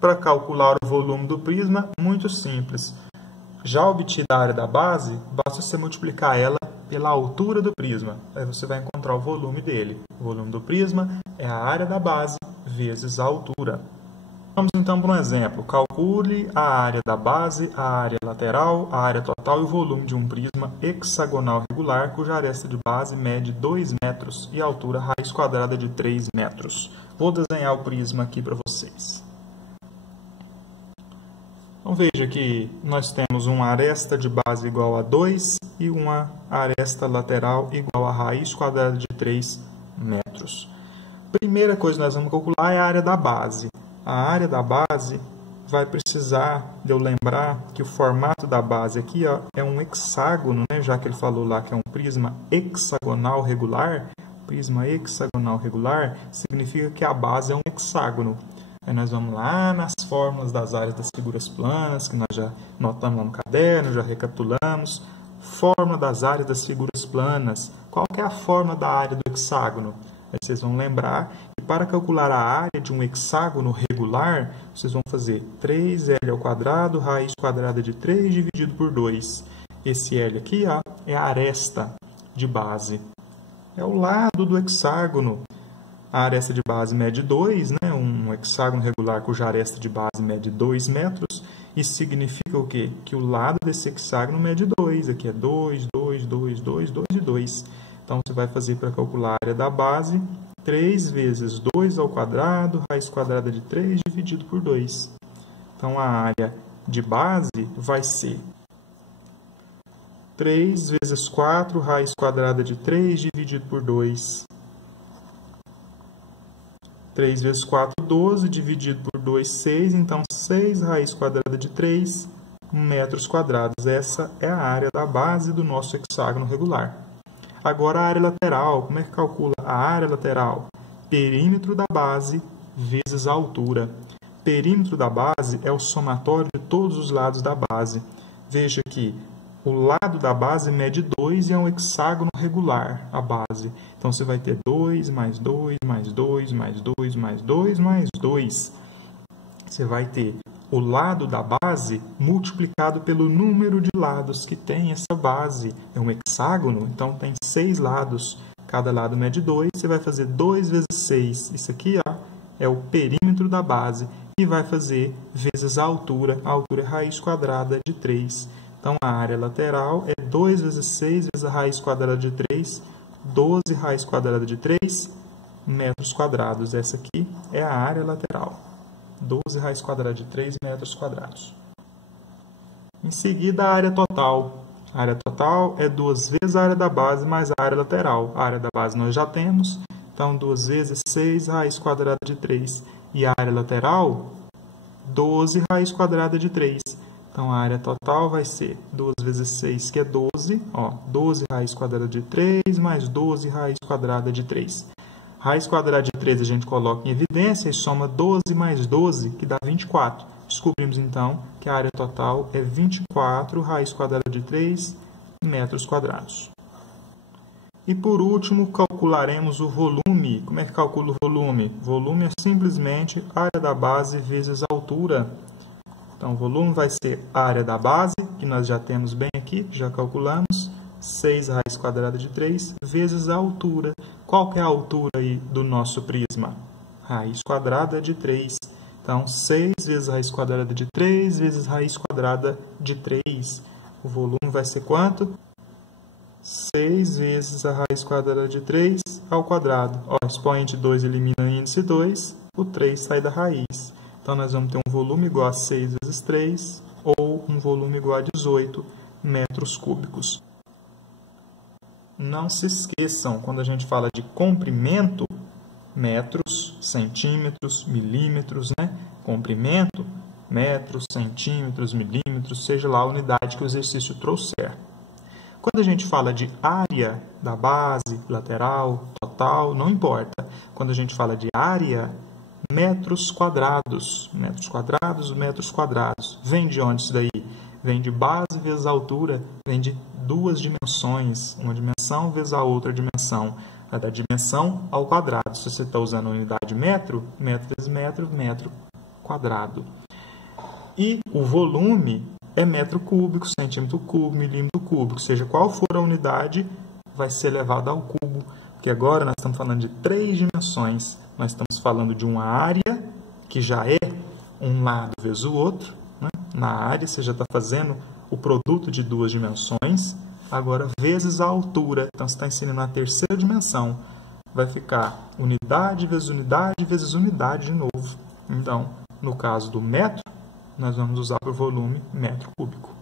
Para calcular o volume do prisma, muito simples. Já obtida a área da base, basta você multiplicar ela pela altura do prisma. Aí você vai encontrar o volume dele. O volume do prisma é a área da base vezes a altura. Vamos então para um exemplo. Calcule a área da base, a área lateral, a área total e o volume de um prisma hexagonal regular cuja aresta de base mede 2 metros e a altura raiz quadrada de 3 metros. Vou desenhar o prisma aqui para vocês. Então veja que nós temos uma aresta de base igual a 2 e uma aresta lateral igual a raiz quadrada de 3 metros. Primeira coisa que nós vamos calcular é a área da base. A área da base vai precisar de eu lembrar que o formato da base aqui ó, é um hexágono, né? Já que ele falou lá que é um prisma hexagonal regular. Prisma hexagonal regular significa que a base é um hexágono. Aí nós vamos lá nas fórmulas das áreas das figuras planas, que nós já notamos lá no caderno, já recapitulamos. Fórmula das áreas das figuras planas. Qual que é a fórmula da área do hexágono? Aí vocês vão lembrar que para calcular a área de um hexágono regular, vocês vão fazer 3L ao quadrado, raiz quadrada de 3 dividido por 2. Esse L aqui ó, é a aresta de base. É o lado do hexágono. A aresta de base mede 2, né? Um hexágono regular cuja aresta de base mede 2 metros. Isso significa o quê? Que o lado desse hexágono mede 2. Aqui é 2, 2, 2, 2, 2 e 2. Então, você vai fazer para calcular a área da base 3 vezes 2 ao quadrado, raiz quadrada de 3 dividido por 2. Então, a área de base vai ser 3 vezes 4, raiz quadrada de 3 dividido por 2. 3 vezes 4, 12, dividido por 2, 6. Então, 6 raiz quadrada de 3 metros quadrados. Essa é a área da base do nosso hexágono regular. Agora, a área lateral. Como é que calcula a área lateral? Perímetro da base vezes a altura. Perímetro da base é o somatório de todos os lados da base. Veja que o lado da base mede 2 e é um hexágono regular, a base. Então, você vai ter 2, mais 2, mais 2, mais 2, mais 2, mais 2. Você vai ter o lado da base multiplicado pelo número de lados que tem essa base. É um hexágono, então tem 6 lados. Cada lado mede 2, você vai fazer 2 vezes 6. Isso aqui ó, é o perímetro da base. E vai fazer vezes a altura. A altura é raiz quadrada de 3. Então, a área lateral é 2 vezes 6 vezes a raiz quadrada de 3. 12 raiz quadrada de 3 metros quadrados. Essa aqui é a área lateral. 12 raiz quadrada de 3 metros quadrados. Em seguida, a área total. A área total é 2 vezes a área da base mais a área lateral. A área da base nós já temos. Então, 2 vezes 6 raiz quadrada de 3. E a área lateral, 12 raiz quadrada de 3. Então, a área total vai ser 2 vezes 6, que é 12. Ó, 12 raiz quadrada de 3 mais 12 raiz quadrada de 3. Raiz quadrada de 3 a gente coloca em evidência e soma 12 mais 12, que dá 24. Descobrimos, então, que a área total é 24 raiz quadrada de 3 metros quadrados. E, por último, calcularemos o volume. Como é que calcula o volume? Volume é simplesmente a área da base vezes a altura. Então, o volume vai ser a área da base, que nós já temos bem aqui, já calculamos. 6 raiz quadrada de 3 vezes a altura. Qual que é a altura aí do nosso prisma? Raiz quadrada de 3. Então, 6 vezes raiz quadrada de 3 vezes raiz quadrada de 3. O volume vai ser quanto? 6 vezes a raiz quadrada de 3 ao quadrado. Ó, expoente 2 elimina o índice 2, o 3 sai da raiz. Então, nós vamos ter um volume igual a 6 vezes 3 ou um volume igual a 18 metros cúbicos. Não se esqueçam, quando a gente fala de comprimento, metros, centímetros, milímetros, né? Comprimento, metros, centímetros, milímetros, seja lá a unidade que o exercício trouxer. Quando a gente fala de área da base, lateral, total, não importa. Quando a gente fala de área, metros quadrados, metros quadrados, metros quadrados. Vem de onde isso daí? Vem de base vezes altura, vem de duas dimensões, uma dimensão vezes a outra dimensão. É da dimensão ao quadrado. Se você está usando a unidade metro, metro vezes metro, metro quadrado. E o volume é metro cúbico, centímetro cúbico, milímetro cúbico, seja qual for a unidade, vai ser elevado ao cubo, porque agora nós estamos falando de 3 dimensões. Nós estamos falando de uma área, que já é um lado vezes o outro, né? Na área você já está fazendo o produto de 2 dimensões, agora vezes a altura, então você está ensinando a terceira dimensão, vai ficar unidade vezes unidade de novo. Então, no caso do metro, nós vamos usar o volume metro cúbico.